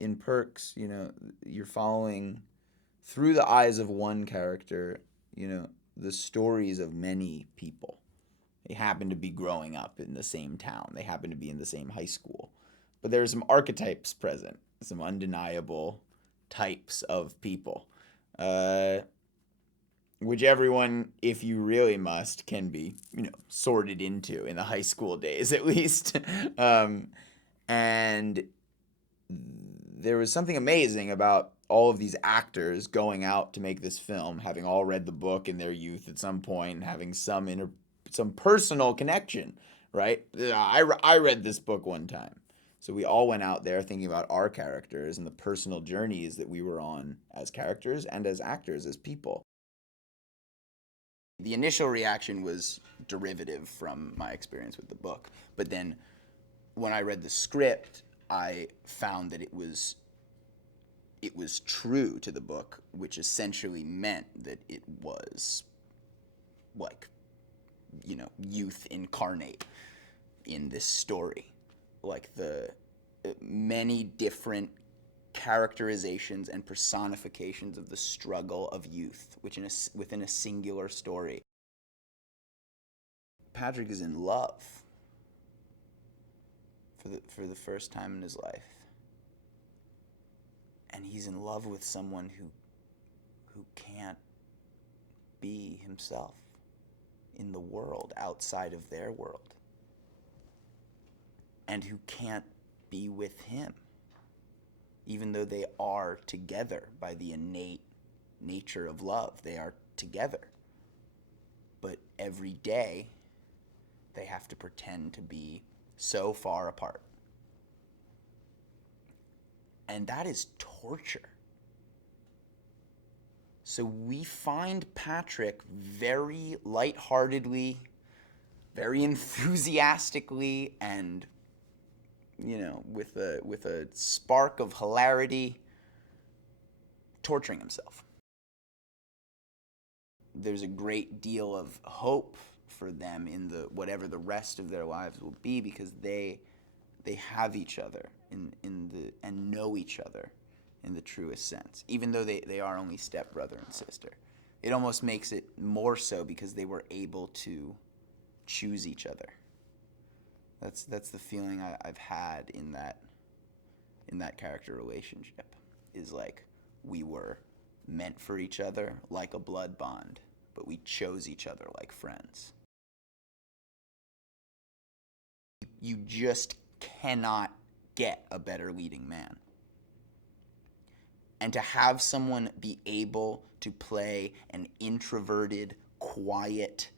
in Perks, you're following through the eyes of one character, the stories of many people. They happen to be growing up in the same town. They happen to be in the same high school. But there are some archetypes present, some undeniable types of people, uh, which everyone, if you really must, can be, sorted into in the high school days at least. um, and there was something amazing about all of these actors going out to make this film, having all read the book in their youth at some point, and having some personal connection, right? I read this book one time. So we all went out there thinking about our characters and the personal journeys that we were on as characters and as actors, as people. The initial reaction was derivative from my experience with the book. But then when I read the script, I found that it was true to the book, which essentially meant that it was like, youth incarnate in this story. Like the many different characterizations and personifications of the struggle of youth, which within a singular story. Patrick is in love for the first time in his life. And he's in love with someone who can't be himself in the world outside of their world, and who can't be with him, even though they are together by the innate nature of love. They are together. But every day, they have to pretend to be so far apart. And that is torture. So we find Patrick very lightheartedly, very enthusiastically, and with a spark of hilarity, torturing himself. There's a great deal of hope for them in whatever the rest of their lives will be, because they have each other and know each other in the truest sense, even though they are only stepbrother and sister. It almost makes it more so because they were able to choose each other. That's the feeling I've had in that character relationship, is like we were meant for each other like a blood bond, but we chose each other like friends. You just cannot get a better leading man. And to have someone be able to play an introverted, quiet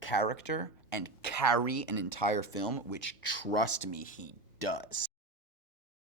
character and carry an entire film, which, trust me, he does.